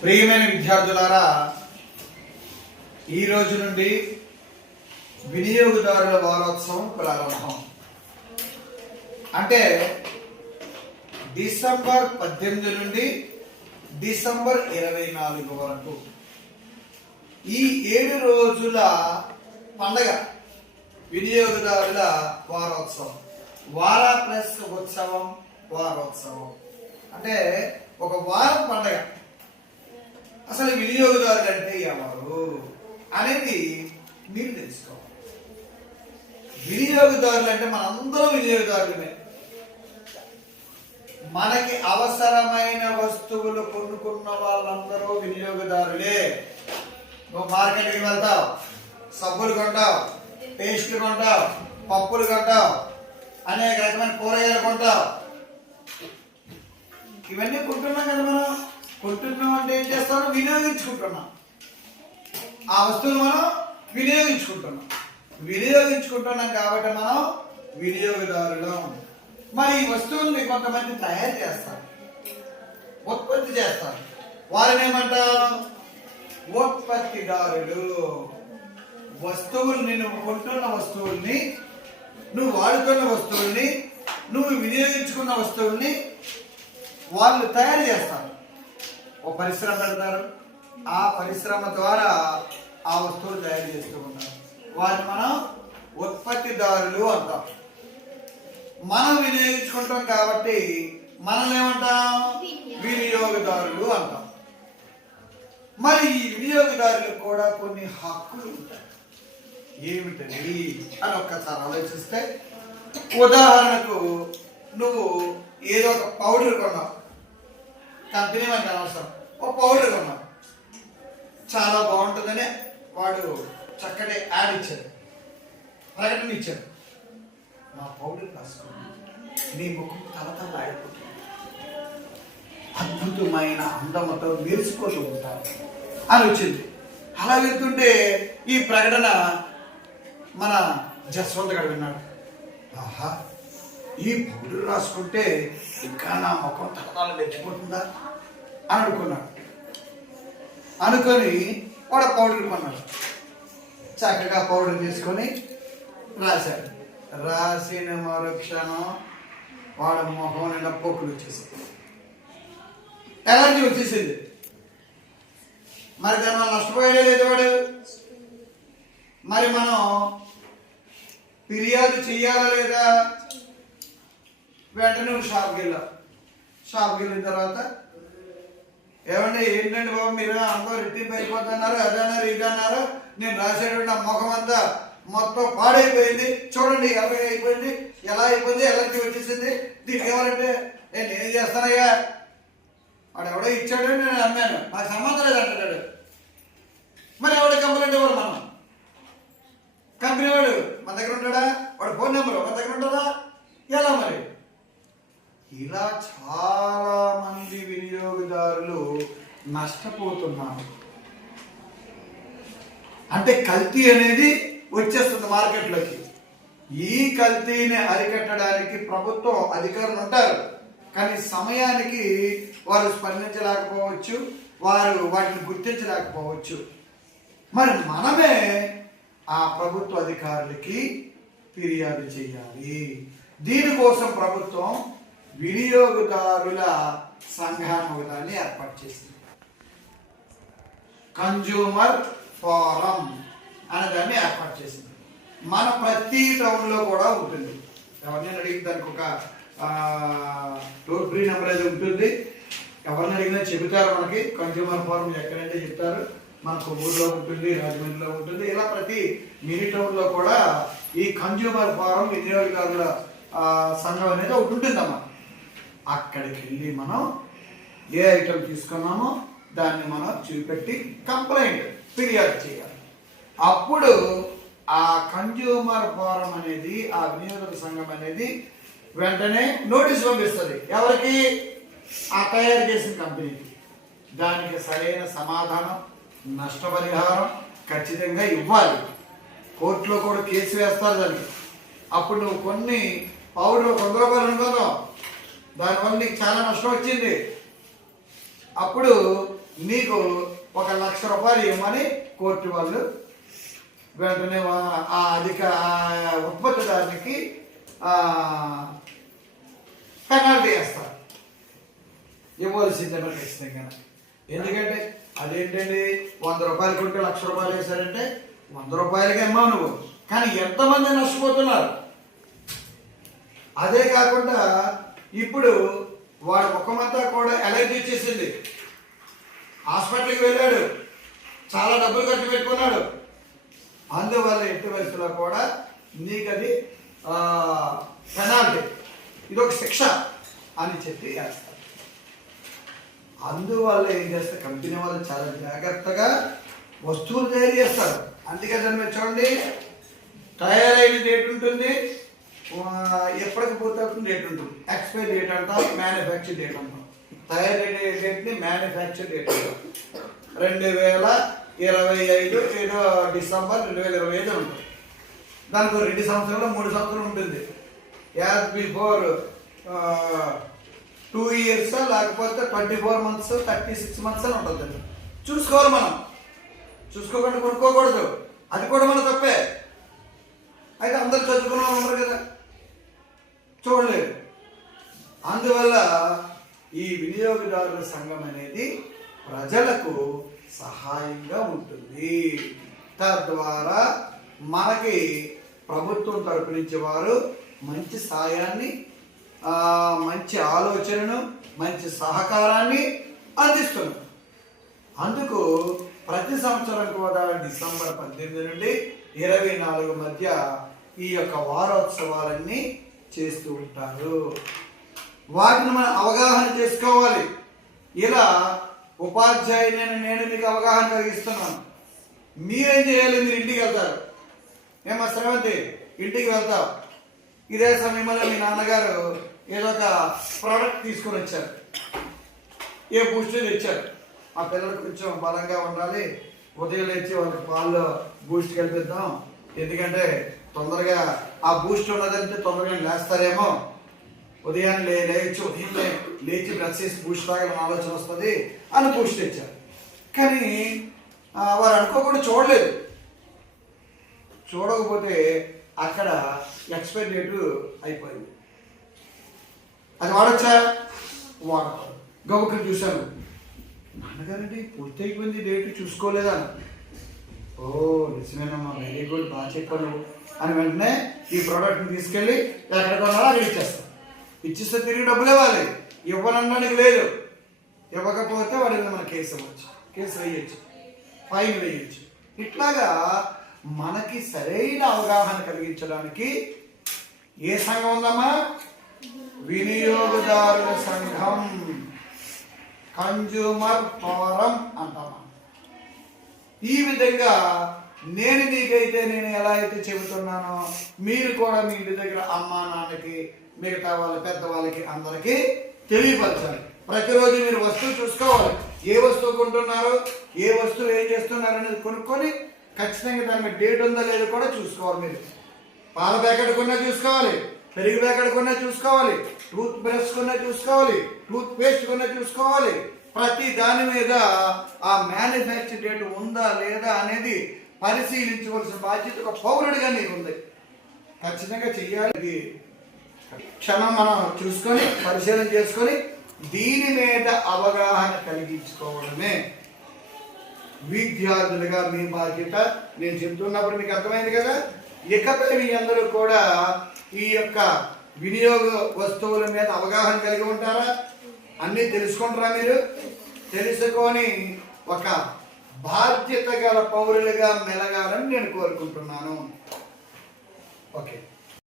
ప్రియమైన విద్యార్థులారా, ఈ రోజు నుండి వినియోగదారుల వారోత్సవం ప్రారంభం. అంటే డిసెంబర్ 18 నుండి డిసెంబర్ 24 వరకు ఈ 7 రోజుల పండగ వినియోగదారుల వారోత్సవం. వార ప్లస్ ఉత్సవం, వారోత్సవం అంటే ఒక వారం పండగ. అసలు వినియోగదారులు అంటే ఎవరు అనేది మీరు తెలుసుకోవాలి. వినియోగదారులు అంటే మనందరం వినియోగదారులమే. మనకి అవసరమైన వస్తువులు కొనుక్కున్న వాళ్ళందరూ వినియోగదారులే. నువ్వు మార్కెట్కి వెళ్తావు, సబ్బులు కొంటావు, పేస్టులు కొంటావు, పప్పులు కొంటావు, అనేక రకమైన కూరగాయలు కొంటావు. ఇవన్నీ కొంటున్నాం కదా. మనం కొంటున్నాం అంటే ఏం చేస్తాం? వినియోగించుకుంటున్నాం. ఆ వస్తువులు మనం వినియోగించుకుంటున్నాం కాబట్టి మనం వినియోగదారులం. మరి ఈ వస్తువుల్ని కొంతమంది తయారు చేస్తారు, ఉత్పత్తి చేస్తారు. వారిని ఏమంటాం? ఉత్పత్తిదారులు. వస్తువుల్ని, నువ్వు కొంటున్న వస్తువుల్ని, నువ్వు వాడుతున్న వస్తువుల్ని, నువ్వు వినియోగించుకున్న వస్తువుల్ని వాళ్ళు తయారు చేస్తారు. ఒక పరిశ్రమ పెడతారు. ఆ పరిశ్రమ ద్వారా ఆ వస్తువులు తయారు చేస్తూ ఉంటారు. వారిని మనం ఉత్పత్తిదారులు అంటాం. మనం వినియోగించుకుంటాం కాబట్టి మనం ఏమంటాం? వినియోగదారులు అంటాం. మరి ఈ వినియోగదారులకు కూడా కొన్ని హక్కులు ఉంటాయి. ఏమిటది అని ఒక్కసారి ఆలోచిస్తే, ఉదాహరణకు నువ్వు ఏదో ఒక పౌడర్ కొన్నావు, కంపెనీ మనకు అనవసరం, ఒక పౌడర్ కొన్నావు, చాలా బాగుంటుందని వాడు చక్కటి యాడ్ ఇచ్చాడు, ప్రకటన ఇచ్చాడు. నా పౌడర్ రాసుకుని నీ ముఖం తలతల ఆడిపోతుంది, అద్భుతమైన అందముతో మెరిసిపోతూ ఉంటారు అని వచ్చింది. అలా వెళ్తుంటే ఈ ప్రకటన మన జస్వంత్ గారు విన్నాడు. ఆహా, ఈ పౌడర్ రాసుకుంటే ఇంకా నా ముఖం తలతల మెచ్చిపోతుందా అని అనుకొని వాడు పౌడర్ కొన్నాడు. చక్కగా పౌడర్ తీసుకొని రాశాడు. రాసిన మరుక్షణం వాడు ముఖం నిండా పొక్కులు వచ్చేసింది, ఎలర్జీ వచ్చేసింది. మరి దానివల్ల నష్టపోయాడే లేదు వాడు. మరి మనం ఫిర్యాదు చెయ్యాలా లేదా? వెంటనే నువ్వు షాప్కి వెళ్ళిన తర్వాత, ఏమంటే ఏంటంటే బాబు మీరు అందరూ రెట్టింపు అయిపోతున్నారు, అదన్నారు ఇదన్నారు, నేను రాసేటువంటి నా ముఖం అంతా మొత్తం పాడైపోయింది, చూడండి ఎలా అయిపోయింది, ఎలర్జీ వచ్చేసింది, దీనికి ఏమంటే నేనేం చేస్తానయ్యా, వాడు ఎవడో ఇచ్చాడు, నేను అమ్మాను, నాకు సంబంధం లేదు అంటాడు. మరి ఎవడో కంప్లైంట్ ఇవ్వాలి? మనం కంపెనీ వాడు మన దగ్గర ఉంటాడా? వాడు ఫోన్ నెంబర్ మన దగ్గర ఉంటుందా? ఎలా? మరి ఇలా చాలా మంది వినియోగదారులు నష్టపోతున్నారు. అంటే కల్తీ అనేది వచ్చేస్తుంది మార్కెట్లోకి. ఈ కల్తీని అరికట్టడానికి ప్రభుత్వం అధికారులు ఉంటారు, కానీ సమయానికి వారు స్పందించలేకపోవచ్చు, వారు వాటిని గుర్తించలేకపోవచ్చు. మరి మనమే ఆ ప్రభుత్వ అధికారులకి ఫిర్యాదు చేయాలి. దీనికోసం ప్రభుత్వం వినియోగదారుల సంఘాన్ని ఒకదాన్ని ఏర్పాటు చేసింది. కన్జ్యూమర్ ఫోరం అనే దాన్ని ఏర్పాటు చేసింది. మన ప్రతి టౌన్లో కూడా ఉంటుంది. ఎవరినైనా అడిగిన దానికి ఒక టోల్ ఫ్రీ నెంబర్ అయితే ఉంటుంది. ఎవరిని అడిగినా చెబుతారు మనకి. కన్జ్యూమర్ ఫోరం ఎక్కడంటే చెప్తారు. మనకు ఊర్లో ఉంటుంది, రాజమండ్రిలో ఉంటుంది. ఇలా ప్రతి మినీ టౌన్లో కూడా ఈ కన్జ్యూమర్ ఫోరం, వినియోగదారుల సంఘం అనేది ఒకటి ఉంటుందమ్మా. అక్కడికి వెళ్ళి మనం ఏ ఐటమ్ తీసుకున్నామో దాన్ని మనం చూపెట్టి కంప్లైంట్, ఫిర్యాదు చేయాలి. అప్పుడు ఆ కన్జ్యూమర్ ఫోరం అనేది, ఆ వినియోగదారుల సంఘం అనేది వెంటనే నోటీస్ పంపిస్తుంది. ఎవరికి? ఆ తయారు చేసిన కంపెనీకి. దానికి సరైన సమాధానం, నష్టపరిహారం ఖచ్చితంగా ఇవ్వాలి. కోర్టులో కూడా కేసు వేస్తారు దానికి. అప్పుడు నువ్వు కొన్ని పౌడర్ 100 రూపాయలు అనుకుందాం, దానివల్ల నీకు చాలా నష్టం వచ్చింది. అప్పుడు నీకు 1,00,000 రూపాయలు ఇవ్వమని కోర్టు వాళ్ళు వెంటనే ఆ ఉత్పత్తిదారునికి పెనాల్టీ వేస్తారు. ఇవ్వాల్సిందే మరి ఖచ్చితంగా. ఎందుకంటే అదేంటండి 100 రూపాయలు కొట్టి 1,00,000 రూపాయలు వేశారంటే 100 రూపాయలకి అమ్మావు నువ్వు, కానీ ఎంతమంది నష్టపోతున్నారు. అదే కాకుండా ఇప్పుడు వాడు ముఖమంతా కూడా ఎలర్జీ వచ్చేసింది, హాస్పిటల్కి వెళ్ళాడు, చాలా డబ్బులు ఖర్చు పెట్టుకున్నాడు. అందువల్ల ఎట్టి వయసులో కూడా నీకు అది పెనాల్టీ, ఇది ఒక శిక్ష అని చెప్పి వేస్తారు. అందువల్ల ఏం చేస్తారు, కంపెనీ వాళ్ళు చాలా జాగ్రత్తగా వస్తువులు తయారు చేస్తారు. అందుకే దాన్ని మీరు చూడండి, తయారైన డేట్ ఉంటుంది, ఎప్పటికి పూర్తవుతుంది డేట్ ఉంటుంది, ఎక్స్పైరీ డేట్ అంటాం, మ్యానుఫ్యాక్చర్ డేట్ అంటాం. తయారైన డేట్ని మ్యానుఫ్యాక్చర్ డేట్ అంటాం. 2025 ఏదో డిసెంబర్ 2025 ఉంటుంది. దానికి 2 సంవత్సరాలు 3 సంవత్సరాలు ఉంటుంది. యాజ్ బిఫోర్ 2 years లేకపోతే 24 months 36 months అని ఉంటుంది. చూసుకోవాలి మనం, చూసుకోకుండా కొనుక్కోకూడదు, అది కూడా మన తప్పే. అయితే అందరు చదువుకున్న వాళ్ళు ఉన్నారు కదా, చూడలేదు. అందువల్ల ఈ వినియోగదారుల సంఘం అనేది ప్రజలకు సహాయంగా ఉంటుంది. తద్వారా మనకి ప్రభుత్వం తరపు నుంచి వారు మంచి సాయాన్ని, మంచి ఆలోచనను, మంచి సహకారాన్ని అందిస్తున్నారు. అందుకు ప్రతి సంవత్సరం కూడా డిసెంబర్ 18 నుండి 24 మధ్య ఈ యొక్క వారోత్సవాలన్నీ చేస్తూ ఉంటారు. వాటిని మనం అవగాహన చేసుకోవాలి. ఇలా ఉపాధ్యాయుని నేను మీకు అవగాహన కలిగిస్తున్నాను. మీరేం చేయాలి, మీరు ఇంటికి వెళ్తారు. ఏమో శ్రవంతి ఇంటికి వెళ్తావు, ఇదే సమయంలో మీ నాన్నగారు ఏదో ఒక ప్రోడక్ట్ తీసుకొని వచ్చారు, ఏ బూస్టర్ తెచ్చారు. ఆ పిల్లలు కొంచెం బలంగా ఉండాలి, ఉదయం లేచి వాళ్ళకి పాలు బూస్ట్ కలిపిద్దాం, ఎందుకంటే తొందరగా ఆ బూస్ట్ ఉన్నదంటే తొందరగా లేస్తారేమో, ఉదయాన్నే లేచి బ్రష్ చేసి బూస్ట్ తాగాలని ఆలోచన వస్తుంది అని బూస్ట్ తెచ్చారు. కానీ వారు అనుకోకుండా చూడలేదు. చూడకపోతే అక్కడ ఎక్స్పైరీ డేటు అయిపోయింది. అది వాడచ్చా, వాడతారు. గబుక్కుని చూశాను, నాన్నగారండి పూర్తి అయిపోయింది, డేట్ చూసుకోలేదా? ఓ నిజమేనమ్మా, వెరీ గుడ్, బాగా చెప్పాను అని వెంటనే ఈ ప్రోడక్ట్ని తీసుకెళ్ళి ఎక్కడ కొన్నారో అక్కడ ఇచ్చేస్తాను. ఇచ్చిస్తే తిరిగి డబ్బులు ఇవ్వాలి, ఇవ్వనడానికి లేదు. ఇవ్వకపోతే వాడి మీద మన కేసు ఇవ్వచ్చు, కేసు వేయచ్చు, ఫైన్ వేయచ్చు. ఇట్లాగా మనకి సరైన అవగాహన కలిగించడానికి ఏ సంఘం ఉందమ్మా? వినియోగదారుల సంఘం, కన్జ్యూమర్ ఫోరం అంటామా. ఈ విధంగా నేను ఎలా అయితే చెబుతున్నానో మీరు కూడా మీ ఇంటి దగ్గర అమ్మా నాన్నకి, మిగతా వాళ్ళ పెద్దవాళ్ళకి అందరికీ తెలియపరచాలి. ప్రతిరోజు మీరు వస్తువు చూసుకోవాలి, ఏ వస్తువు కొంటున్నారో, ఏ వస్తువు ఏం చేస్తున్నారు అనేది కొనుక్కొని ఖచ్చితంగా దాని మీద డేట్ ఉందా లేదో కూడా చూసుకోవాలి. మీరు పాల ప్యాకెట్ కొన్నా చూసుకోవాలి, పెరుగు ప్యాకెట్ కొన్నా చూసుకోవాలి, టూత్ బ్రష్ కొన్నా చూసుకోవాలి, టూత్ పేస్ట్ కొన్నా చూసుకోవాలి. ప్రతి దాని మీద ఆ మ్యానుఫ్యాక్చర్ డేట్ ఉందా లేదా అనేది పరిశీలించవలసిన బాధ్యత ఒక పౌరుడిగా నీకు ఉంది. ఖచ్చితంగా చెయ్యాలి. క్షణం మనం చూసుకొని పరిశీలన చేసుకొని దీని మీద అవగాహన కలిగించుకోవడమే విద్యార్థులుగా మీ బాధ్యత. నేను చెప్తున్నప్పుడు మీకు అర్థమైంది కదా. ఇకపై మీ అందరూ కూడా ఈ యొక్క వినియోగ వస్తువుల మీద అవగాహన కలిగి ఉంటారా? అన్నీ తెలుసుకుంటారా? మీరు తెలుసుకొని ఒక బాధ్యత గల పౌరులుగా మెలగాలని నేను కోరుకుంటున్నాను. ఓకే.